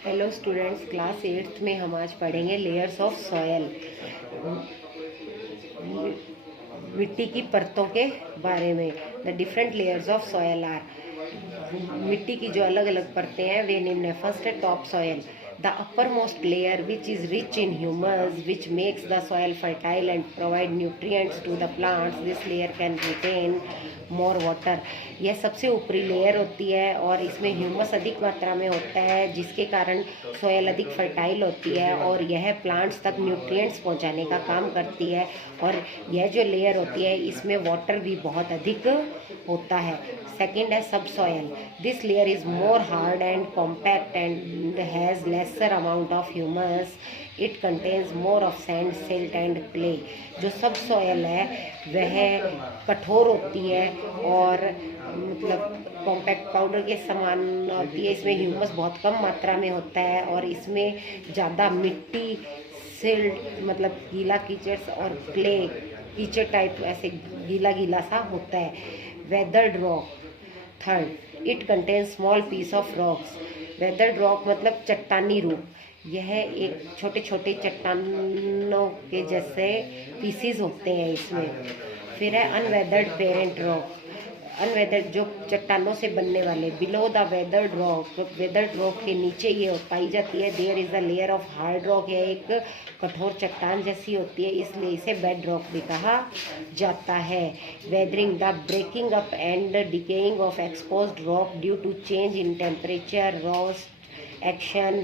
Hello students, class 8th में हम आज पढ़ेंगे लेयर्स ऑफ सॉयल। मिट्टी की परतों के बारे में। The different layers of soil are, मिट्टी की जो अलग अलग परतें हैं वे निम्न है। फर्स्ट है top soil, the upper most layer which is rich in humus which makes the soil fertile and provide nutrients to the plants. This layer can retain more water. यह सबसे ऊपरी लेयर होती है और इसमें ह्यूमस अधिक मात्रा में होता है, जिसके कारण सॉयल अधिक फर्टाइल होती है और यह प्लांट्स तक न्यूट्रिएंट्स पहुंचाने का काम करती है। और यह जो लेयर होती है इसमें वाटर भी बहुत अधिक होता है। सेकेंड है सब soil, this layer is more hard and compact and has lesser amount of humus. It contains more of sand, silt and clay. जो सब सॉयल है वह कठोर होती है और मतलब कॉम्पैक्ट पाउडर के समान होती है। इसमें ह्यूमस बहुत कम मात्रा में होता है और इसमें ज़्यादा मिट्टी, सिल्ट मतलब गीला कीचड़ और क्ले कीचड़ टाइप ऐसे गीला गीला सा होता है। Weathered rock third, it contains small piece of rocks. Weathered rock मतलब चट्टानी रूप। यह एक छोटे छोटे चट्टानों के जैसे पीसीज होते हैं इसमें। फिर है अनवेदर्ड पेरेंट रॉक, अनवेदर्ड जो चट्टानों से बनने वाले। Below the weathered rock, weathered rock के नीचे ये पाई जाती है। There is a layer of hard rock, यह एक कठोर चट्टान जैसी होती है, इसलिए इसे बेड रॉक भी कहा जाता है। Weathering the breaking up and decaying of exposed rock due to change in temperature, frost action,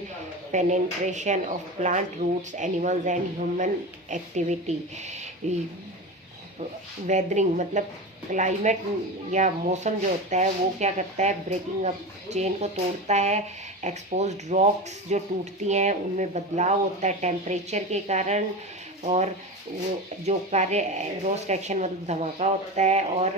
penetration of plant roots, animals and human activity. Weathering मतलब क्लाइमेट या मौसम जो होता है वो क्या करता है, ब्रेकिंग अप चेन को तोड़ता है। एक्सपोज्ड रॉक्स जो टूटती हैं उनमें बदलाव होता है टेम्परेचर के कारण। और वो जो कार्य रोस्ट एक्शन मतलब धमाका होता है। और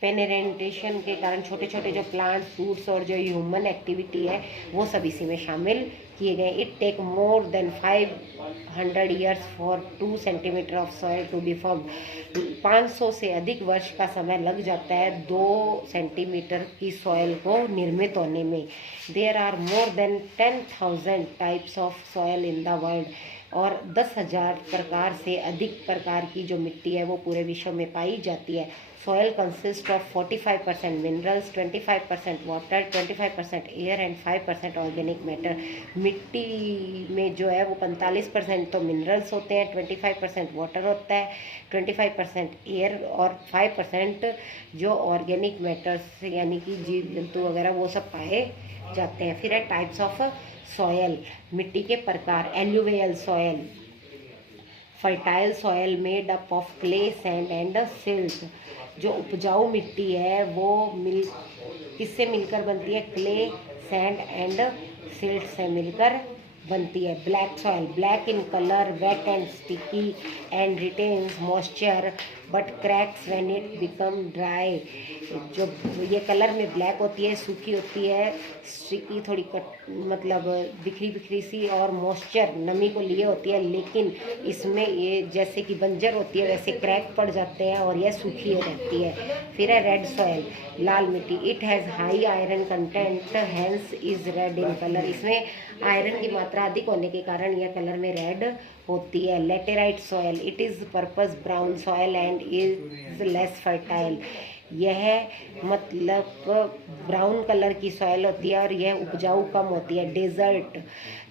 पेनेरेंटेशन के कारण छोटे छोटे जो प्लांट फ्रूट्स और जो ह्यूमन एक्टिविटी है वो सब इसी में शामिल किए गए। It take more than 500 years for 2 centimetre of soil to be form. 500 से अधिक वर्ष का समय लग जाता है 2 सेंटीमीटर की सॉइल को निर्मित होने में। There are more than 10,000 types of soil in the world. और 10,000 प्रकार से अधिक प्रकार की जो मिट्टी है वो पूरे विश्व में पाई जाती है। Soil consist of 45% minerals, 25% water, 25% air and 5% organic matter. मिट्टी में जो है वो 45% तो मिनरल्स होते हैं, 25% वाटर होता है, 25% एयर और 5% जो ऑर्गेनिक मैटर्स यानी कि जीव जंतु वगैरह वो सब पाए जाते हैं। फिर है टाइप्स ऑफ सॉयल, मिट्टी के प्रकार। Alluvial soil, fertile soil made up of clay, sand and silt. जो उपजाऊ मिट्टी है वो किससे मिलकर बनती है, क्ले, सैंड एंड सिल्ट से मिलकर बनती है। Black soil, black in colour, wet and sticky and retains moisture but cracks when it become dry. जो ये कलर में ब्लैक होती है, सूखी होती है, स्टिकी थोड़ी मतलब बिखरी बिखरी सी और मॉइस्चर नमी को लिए होती है, लेकिन इसमें ये जैसे कि बंजर होती है वैसे क्रैक पड़ जाते हैं और यह सूखी रहती है। फिर है रेड सॉयल, लाल मिट्टी। It has high iron content hence is red in colour. इसमें आयरन की मात्रा अधिक होने के कारण यह कलर में रेड होती है। Laterite soil, it is purpose brown soil and is less fertile. यह मतलब ब्राउन कलर की सॉयल होती है और यह उपजाऊ कम होती है। डेजर्ट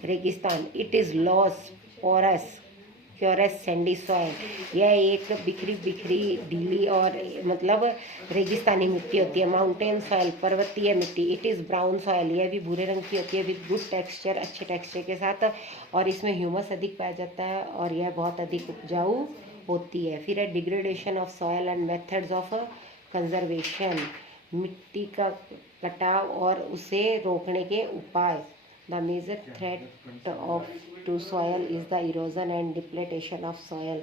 रेगिस्तान, it is loose porous curious sandy soil. यह एक बिखरी बिखरी ढीली और मतलब रेगिस्तानी मिट्टी होती है। माउंटेन सॉयल, पर्वतीय मिट्टी। इट इज़ ब्राउन सॉयल, यह भी भूरे रंग की होती है विद गुड टेक्सचर, अच्छे टेक्सचर के साथ, और इसमें ह्यूमस अधिक पाया जाता है और यह बहुत अधिक उपजाऊ होती है। फिर है degradation of soil and methods of conservation, मिट्टी का कटाव और उसे रोकने के उपाय। The major threat of to soil is the erosion and depletion of soil.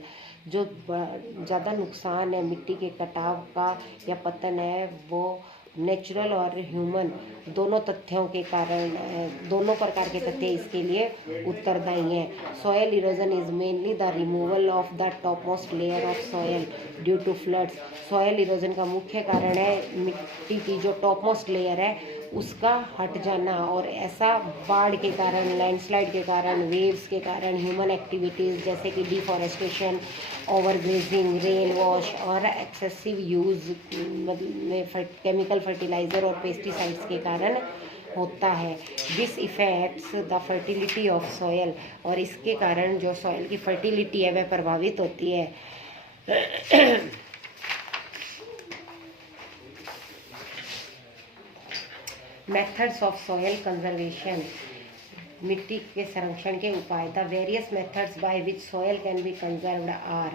जो ज़्यादा नुकसान है मिट्टी के कटाव का या पतन है वो नेचुरल और ह्यूमन दोनों तथ्यों के कारण, दोनों प्रकार के तथ्य इसके लिए उत्तरदायी हैं। Soil erosion is mainly the removal of the top most layer of soil due to floods. Soil erosion का मुख्य कारण है मिट्टी की जो टॉप मोस्ट लेयर है उसका हट जाना, और ऐसा बाढ़ के कारण, लैंडस्लाइड के कारण, वेव्स के कारण, ह्यूमन एक्टिविटीज़ जैसे कि डिफॉरेस्टेशन, ओवरग्रेजिंग, रेन वॉश और एक्सेसिव यूज़ में केमिकल फर्टिलाइज़र और पेस्टिसाइड्स के कारण होता है। This effects the fertility of soil, और इसके कारण जो सॉयल की फर्टिलिटी है वह प्रभावित होती है। मेथड्स ऑफ सॉयल कंजर्वेशन, मिट्टी के संरक्षण के उपाय। The various methods by which soil can be conserved are,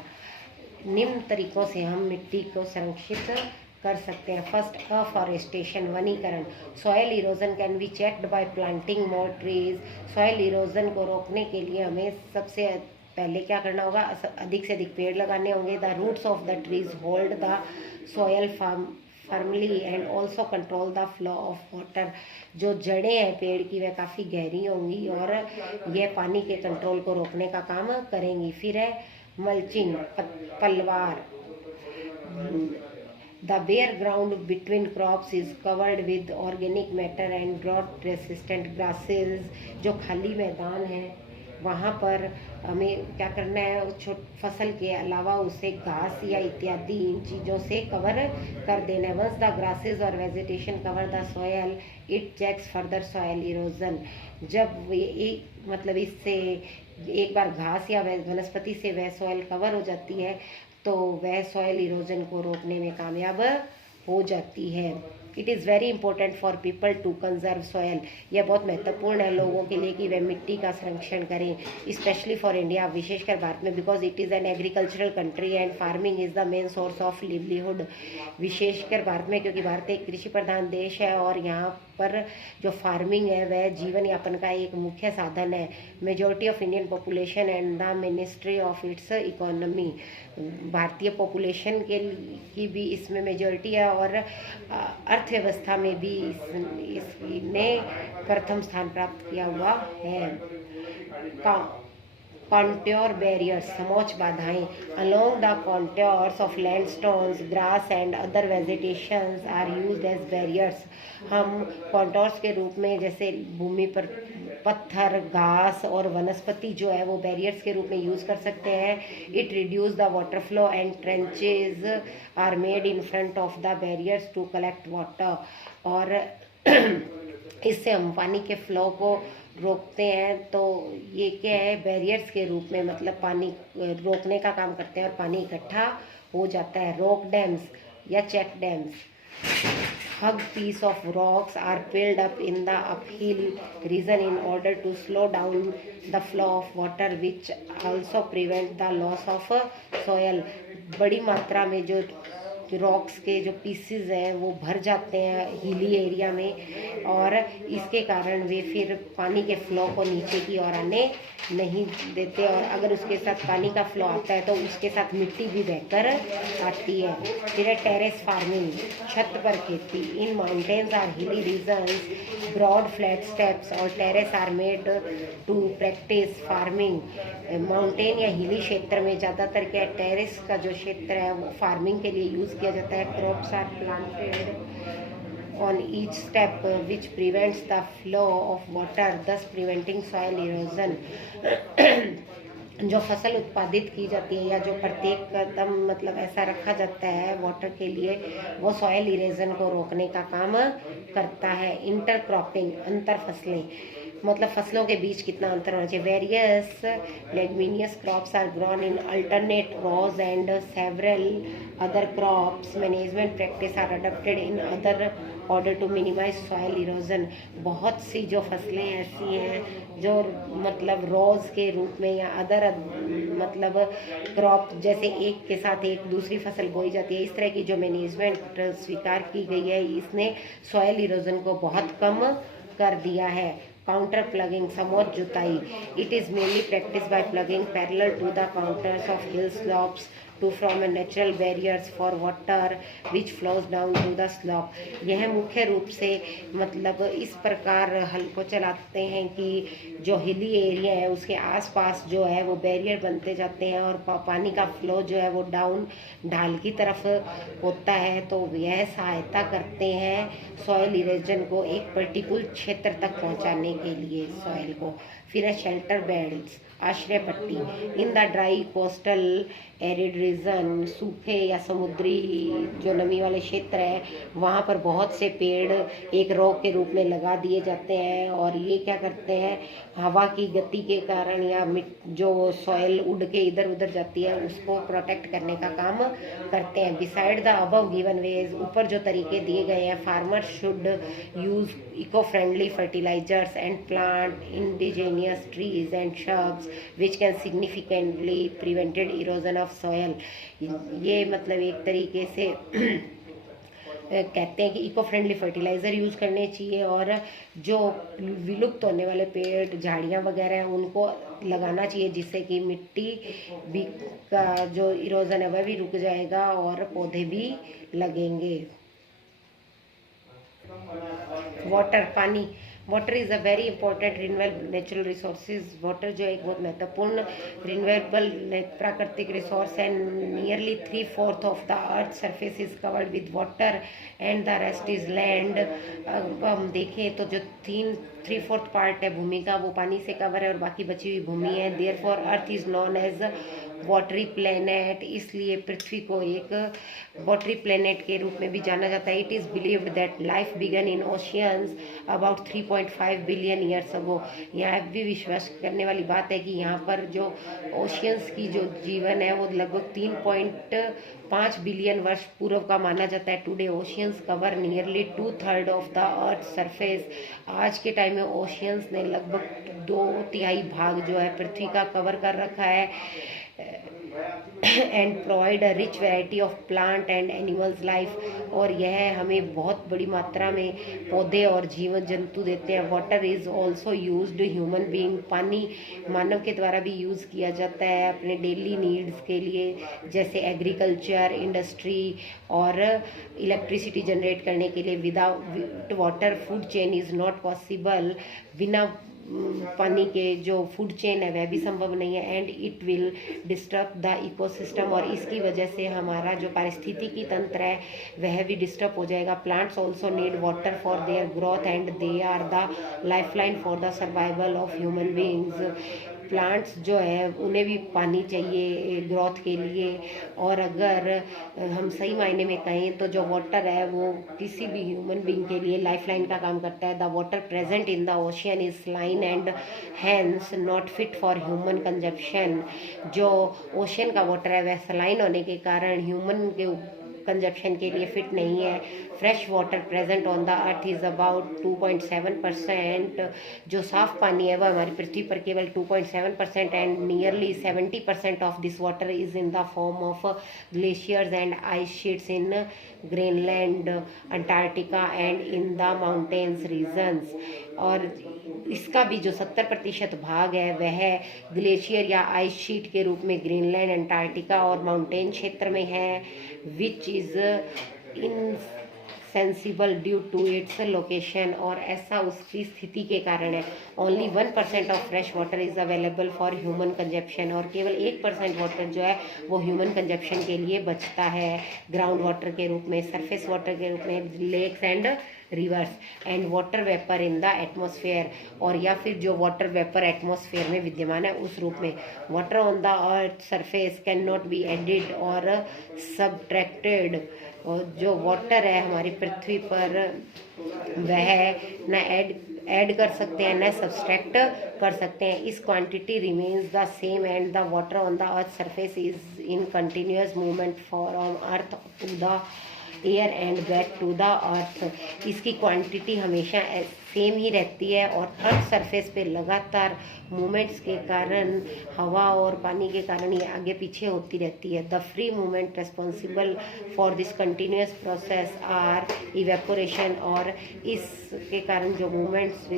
निम्न तरीकों से हम मिट्टी को संरक्षित कर सकते हैं। फर्स्ट, अफॉरेस्टेशन, वनीकरण। Soil erosion can be checked by planting more trees. Soil erosion को रोकने के लिए हमें सबसे पहले क्या करना होगा, अधिक से अधिक पेड़ लगाने होंगे। The roots of the trees hold the soil firmly and also control the flow of water. जो जड़ें हैं पेड़ की वह काफ़ी गहरी होंगी और यह पानी के कंट्रोल को रोकने का काम करेंगी। फिर है मल्चिंग, पलवार। The bare ground between crops is covered with organic matter and drought resistant grasses। जो खाली मैदान है वहाँ पर हमें क्या करना है, फसल के अलावा उसे घास या इत्यादि इन चीज़ों से कवर कर देना है। वंस द ग्रासेस और vegetation cover the soil it checks further soil erosion. जब ये मतलब इससे एक बार घास या वनस्पति से वह सॉयल कवर हो जाती है तो वह सॉयल इरोजन को रोकने में कामयाब हो जाती है। It is very important for people to conserve soil. यह बहुत महत्वपूर्ण है लोगों के लिए कि वे मिट्टी का संरक्षण करें, स्पेशली फॉर इंडिया, विशेषकर भारत में, because it is an agricultural country and farming is the main source of livelihood. विशेषकर भारत में, क्योंकि भारत एक कृषि प्रधान देश है और यहाँ पर जो फार्मिंग है वह जीवन यापन का एक मुख्य साधन है। Majority of Indian population and the ministry of its economy. भारतीय पॉपुलेशन की भी इसमें मेजॉरिटी है और अर्थव्यवस्था में भी इसने प्रथम स्थान प्राप्त किया हुआ है। कॉन्ट्योर बैरियर्स, समोच्च बाधाएं। Along the contours of landstones, grass and other vegetations are used as barriers. हम कॉन्टोर्स के रूप में जैसे भूमि पर पत्थर, घास और वनस्पति जो है वो बैरियर्स के रूप में यूज़ कर सकते हैं। It reduce the water flow and trenches are made in front of the barriers to collect water. और इससे हम पानी के फ्लो को रोकते हैं। तो ये क्या है, बैरियर्स के रूप में मतलब पानी रोकने का काम करते हैं और पानी इकट्ठा हो जाता है। रॉक डैम्स या check dams. Hug piece of rocks are filled up in the uphill region in order to slow down the flow of water, which also prevent the loss of soil। बड़ी मात्रा में जो rocks के जो pieces हैं वो भर जाते हैं हिली एरिया में और इसके कारण वे फिर पानी के फ्लो को नीचे की ओर आने नहीं देते, और अगर उसके साथ पानी का फ्लो आता है तो उसके साथ मिट्टी भी बहकर आती है। फिर है टेरेस फार्मिंग, छत पर खेती। In mountains are hilly regions, broad flat steps और terrace are made to practice farming. Mountain या हिली क्षेत्र में ज़्यादातर क्या टेरेस का जो क्षेत्र है वो फार्मिंग के लिए यूज़ किया जाता है। Crops are planted on each step which prevents the flow of water, thus preventing soil erosion। जो फसल उत्पादित की जाती है या जो प्रत्येक कदम मतलब ऐसा रखा जाता है वाटर के लिए वो सॉयल इरोजन को रोकने का काम करता है। इंटरक्रॉपिंग, अंतर फसलें, मतलब फसलों के बीच कितना अंतर होना चाहिए। Various leguminous crops are grown in alternate rows and several other crops management practice are adopted in other order to minimise soil erosion. बहुत सी जो फसलें ऐसी हैं जो मतलब रोज के रूप में या अदर मतलब क्रॉप जैसे एक के साथ एक दूसरी फसल बोई जाती है, इस तरह की जो मैनेजमेंट स्वीकार की गई है इसने सॉयल इरोजन को बहुत कम कर दिया है। काउंटर प्लगिंग, समोच्च जुताई। It is mainly practice by ploughing parallel to the contours of hill slopes to form a natural barriers for water which flows down to the slope। यह मुख्य रूप से मतलब इस प्रकार हल को चलाते हैं कि जो हिली एरिया है उसके आसपास जो है वो बैरियर बनते जाते हैं और पानी का फ्लो जो है वो डाउन ढाल की तरफ होता है। तो यह सहायता करते हैं सॉइल इरोजन को एक पर्टिकुलर क्षेत्र तक पहुंचाने के लिए सॉइल को। फिर है शेल्टर बेल्ट्स, आश्रय पट्टी। In the dry coastal arid region, सूखे या समुद्री जो नमी वाले क्षेत्र है वहाँ पर बहुत से पेड़ एक रो के रूप में लगा दिए जाते हैं और ये क्या करते हैं, हवा की गति के कारण या जो सॉइल उड़ के इधर उधर जाती है उसको प्रोटेक्ट करने का काम करते हैं। Beside the above given ways, ऊपर जो तरीके दिए गए हैं, farmer should use eco friendly fertilisers and plant indigenous trees and shrubs which can significantly prevented erosion of soil। ये मतलब एक तरीके से कहते हैं कि इको फ्रेंडली फर्टिलाइज़र यूज़ करने चाहिए और जो विलुप्त होने वाले पेड़ झाड़ियाँ वगैरह हैं उनको लगाना चाहिए जिससे कि मिट्टी भी का जो इरोजन है वह भी रुक जाएगा और पौधे भी लगेंगे। वाटर, पानी। Water is a very important renewable natural resources. Water जो एक बहुत महत्वपूर्ण रिन्यूएबल प्राकृतिक रिसोर्स है। Nearly 3/4 of the earth surface is covered with water and the rest is land. अब हम देखें तो जो 3/4 पार्ट है भूमि का वो पानी से कवर है और बाकी बची हुई भूमि है। Therefore earth is known as watery planet, इसलिए पृथ्वी को एक वाटरी प्लेनेट के रूप में भी जाना जाता है। It is believed that life began in oceans about 3.5 billion years ago. यह भी विश्वास करने वाली बात है कि यहाँ पर जो ओशियंस की जो जीवन है वो लगभग 3.5 बिलियन वर्ष पूर्व का माना जाता है। Today oceans cover nearly 2/3 of the earth surface. आज के टाइम में ओशियंस ने लगभग 2/3 भाग जो है पृथ्वी का कवर कर रखा है and provide a rich variety of plant and animals life. और यह हमें बहुत बड़ी मात्रा में पौधे और जीवन जंतु देते हैं। Water is also used human being, पानी मानव के द्वारा भी यूज़ किया जाता है अपने डेली नीड्स के लिए, जैसे एग्रीकल्चर, इंडस्ट्री और इलेक्ट्रिसिटी जनरेट करने के लिए। Without water food chain is not possible, बिना पानी के जो फूड चेन है वह भी संभव नहीं है। And it will disturb the ecosystem, और इसकी वजह से हमारा जो पारिस्थितिकी तंत्र है वह भी डिस्टर्ब हो जाएगा। Plants also need water for their growth and they are the lifeline for the survival of human beings. Plants जो है उन्हें भी पानी चाहिए ग्रोथ के लिए, और अगर हम सही मायने में कहें तो जो वाटर है वो किसी भी ह्यूमन बीइंग के लिए लाइफलाइन का काम करता है। The water present in the ocean is saline and hence not fit for human consumption. जो ओशियन का वाटर है वह सलाइन होने के कारण ह्यूमन के कंजप्शन के लिए फिट नहीं है। Fresh water present on the earth is about 2.7%। जो साफ पानी है वह हमारी पृथ्वी पर केवल 2.7% and nearly 70% of this water is in the form of glaciers and ice sheets in Greenland, Antarctica and in the mountains regions. और इसका भी जो 70% भाग है वह ग्लेशियर या आइस शीट के रूप में ग्रीनलैंड, अंटार्कटिका और माउंटेन क्षेत्र में है, which is insensible due to its location, और ऐसा उसकी स्थिति के कारण है। Only 1% of fresh water is available for human consumption, और केवल 1% वाटर जो है वो ह्यूमन कंजप्शन के लिए बचता है ग्राउंड वाटर के रूप में, सरफेस वाटर के रूप में, lakes and rivers, and water vapour in the atmosphere, और या फिर जो वाटर वेपर एटमॉस्फेयर में विद्यमान है उस रूप में। Water on the earth surface can not be added और सबट्रैक्टेड। और जो वाटर है हमारी पृथ्वी पर वह न ऐड कर सकते हैं न सब्सट्रैक्ट कर सकते हैं। इस quantity remains the same and the water on the earth surface is in continuous movement from earth to the air and back to the earth. इसकी क्वांटिटी हमेशा सेम ही रहती है और अर्थ सरफेस पे लगातार मूवमेंट्स के कारण, हवा और पानी के कारण ये आगे पीछे होती रहती है। The free movement responsible for this continuous process are evaporation, और इसके कारण जो मूवमेंट्स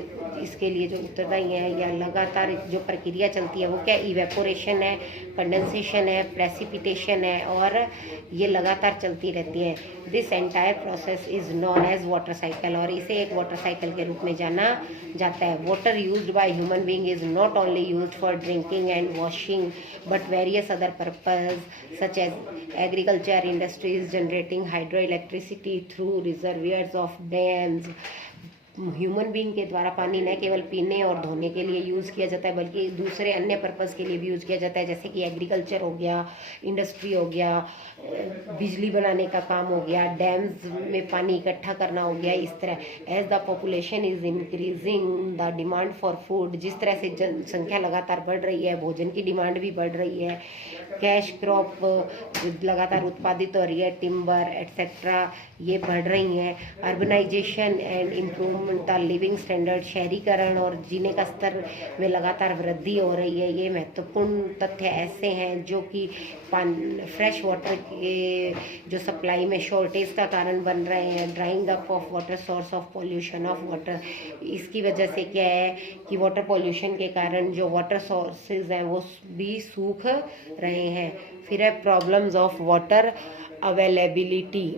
इसके लिए जो उत्तरदायी हैं या लगातार जो प्रक्रिया चलती है वो क्या, इवेपोरेशन है, कंडेंसेशन है, प्रेसिपिटेशन है, और ये लगातार चलती रहती है। This entire process is known as water cycle, और इसे एक वाटर साइकिल के रूप में जाना जाता है। Water used by human being is not only used for drinking and washing but various other purpose such as agriculture, industries generating hydro electricity through reservoirs of dams. Human being के द्वारा पानी न केवल पीने और धोने के लिए यूज़ किया जाता है बल्कि दूसरे अन्य पर्पज़ के लिए भी यूज़ किया जाता है, जैसे कि एग्रीकल्चर हो गया, इंडस्ट्री हो गया, बिजली बनाने का काम हो गया, डैम्स में पानी इकट्ठा करना हो गया। इस तरह as the population is increasing the demand for food, जिस तरह से जनसंख्या लगातार बढ़ रही है भोजन की डिमांड भी बढ़ रही है। कैश क्रॉप लगातार उत्पादित हो रही है, टिम्बर एट्सेट्रा ये बढ़ रही हैं। Urbanisation and improvement the living standard, शहरीकरण और जीने का स्तर में लगातार वृद्धि हो रही है। ये महत्वपूर्ण तथ्य ऐसे हैं जो कि फ्रेश वाटर के जो सप्लाई में शॉर्टेज का कारण बन रहे हैं। Drawing up of water, source of pollution of water, इसकी वजह से क्या है कि वाटर पॉल्यूशन के कारण जो वाटर सोर्सेज हैं वो भी सूख रहे हैं। फिर है प्रॉब्लम्स ऑफ वाटर अवेलेबिलिटी,